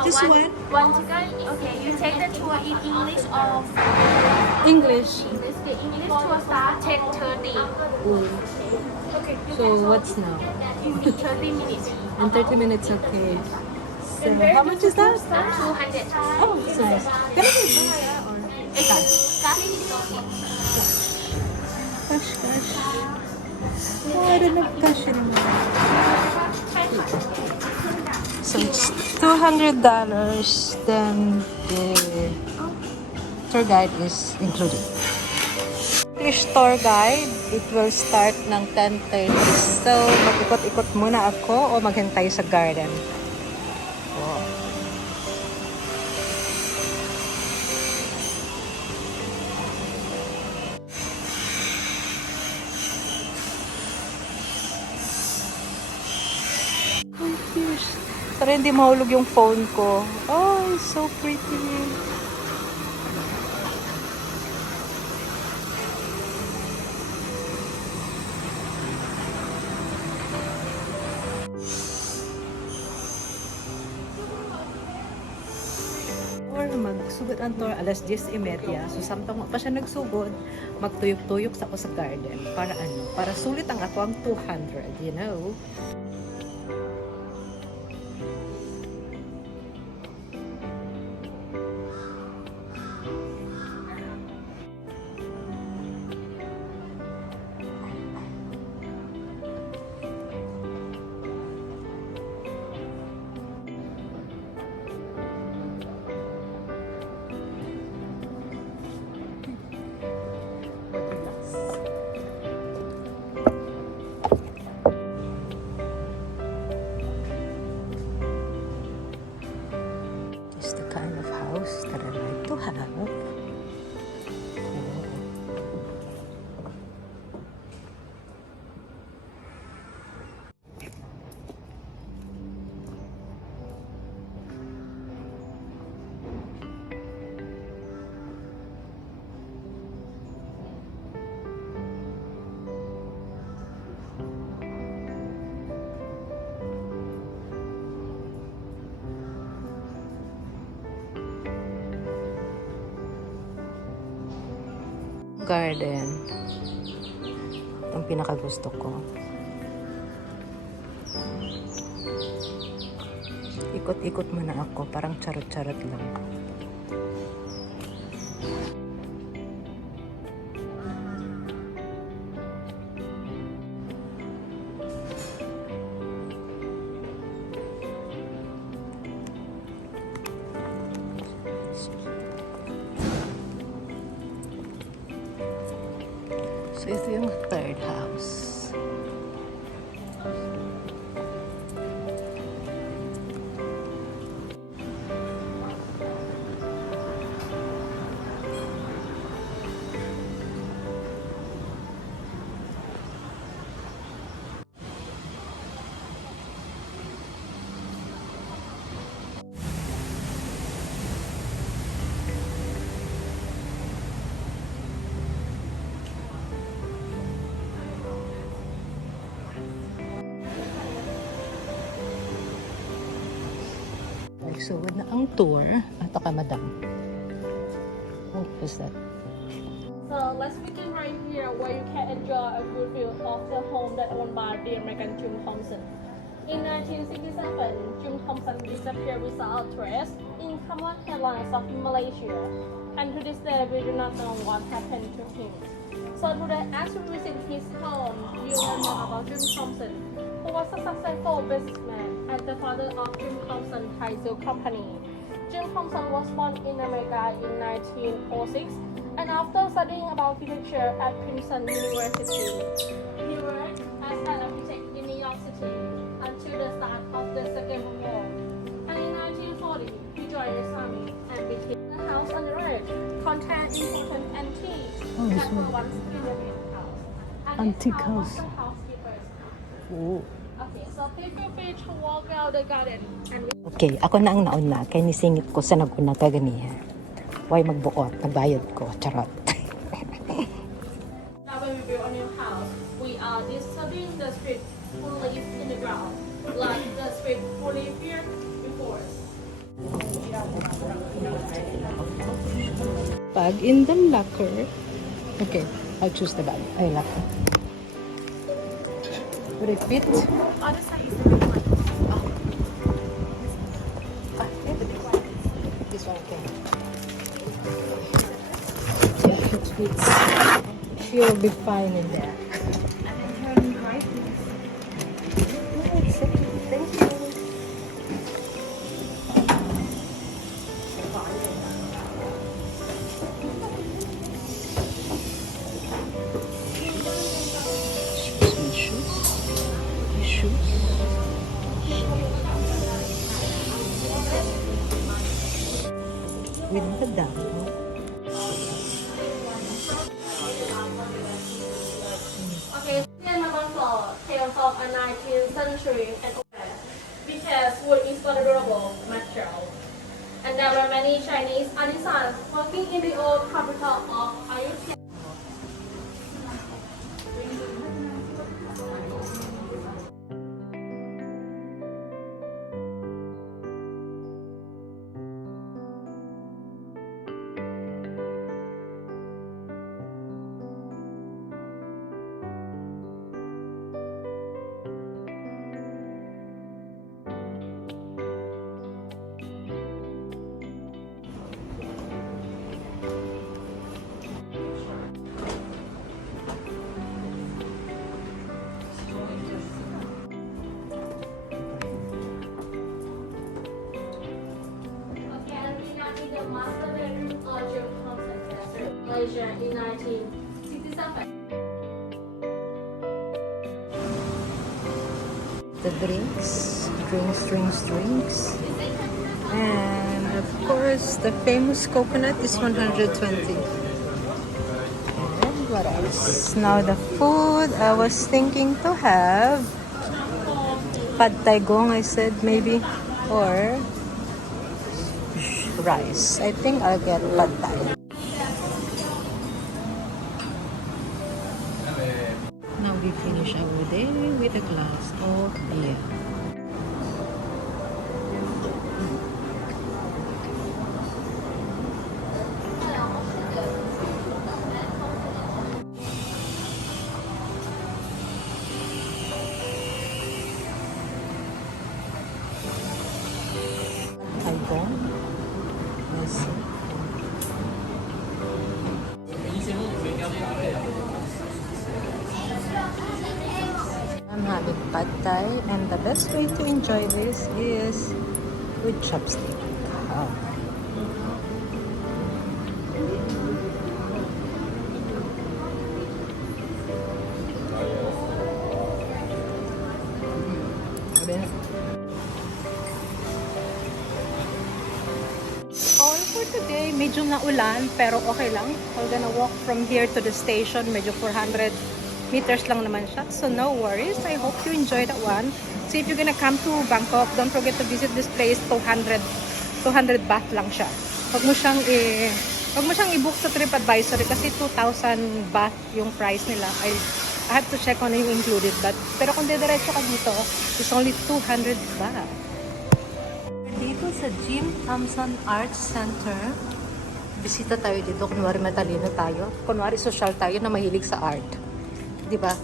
This one? One ticket. Okay, you take the tour in English or English. English. The English tour start 10:30. Ooh. So what's now? 30 minutes. In 30 minutes, okay. So how much is that? 200. Oh, it's nice. Can I buy or cash? Cash. Oh, I don't have cash anymore. So it's $200. Then the tour guide is included. English tour guide, it will start ng 10:30. So, mag-ikot-ikot muna ako o maghintay sa garden. Wow. Oh, fierce. Para hindi mahulog yung phone ko. Oh, it's so pretty. Magsugod ang tour alas 10:30. So samtang pa siya nagsugod, magtuyok-tuyok sa ako sa garden para para sulit ang ako ang 200, you know. The kind of house that I like to have. Garden. Ang pinakagusto ko. Ikot-ikot muna ako, parang charot-charot lang. So, ito yung third house. So, na ang tour. Ito ka, madam. What is that? So let's begin right here where you can enjoy a good view of the home that owned by the American Jim Thompson. In 1967, Jim Thompson disappeared without trace in common headlines of Malaysia, and to this day we do not know what happened to him. So today, as we visit his home, you learn more about Jim Thompson, who was a successful businessman and the father of Jim Thompson Taisil Company. Jim Thompson was born in America in 1906, and after studying about literature at Princeton University, he worked as an architect in New York City until the start of the Second World War. And in 1940, he joined the army and became the house on the road contained important antiques that were once in the main house. And Antique this house was house. the housekeeper's. Oh. Okay, so feel free to walk out the garden and Okay, ako na ang nauna. Kaya nisingit ko sa nag-una kaganiha. Why magbuot? Nagbayad ko. Charot. now when we build a new house, we are disturbing the street who live in the ground, like the street who live here before us. Bag in the locker. Okay, I'll choose the bag. I like it. Would it fit? Other side is the big one. This one can. Yeah, it fits. She'll be fine in there. Thank you. Shoes. With the dog. Okay, for tales of a 19th century and older, because wood is a durable material. And there were many Chinese artisans working in the old capital of Ayutthaya. The master bedroom of Thompson, Malaysia in 1967. The drinks. And of course, the famous coconut is 120. And what else? Now the food, I was thinking to have pad thai gong, I said maybe, or rice. I think I'll get pad thai. Now we finish our day with a glass of beer. Thai gong. Let's see. I'm having pad thai, and the best way to enjoy this is with chopstick. Oh. All for today. Medyo naulan, pero okay lang. We're gonna walk from here to the station. Medyo 400 meters lang naman siya. So no worries. I hope you enjoy that one. So if you're gonna come to Bangkok, don't forget to visit this place. 200 baht lang siya. Huwag mo siyang i-book sa TripAdvisor kasi 2,000 baht yung price nila. I have to check on yung included baht. Pero kung didiretso ka dito, it's only 200 baht. Dito sa Thompson Arts Center, bisita tayo dito. Kunwari matalino tayo. Kunwari social tayo na mahilig sa art. Diba?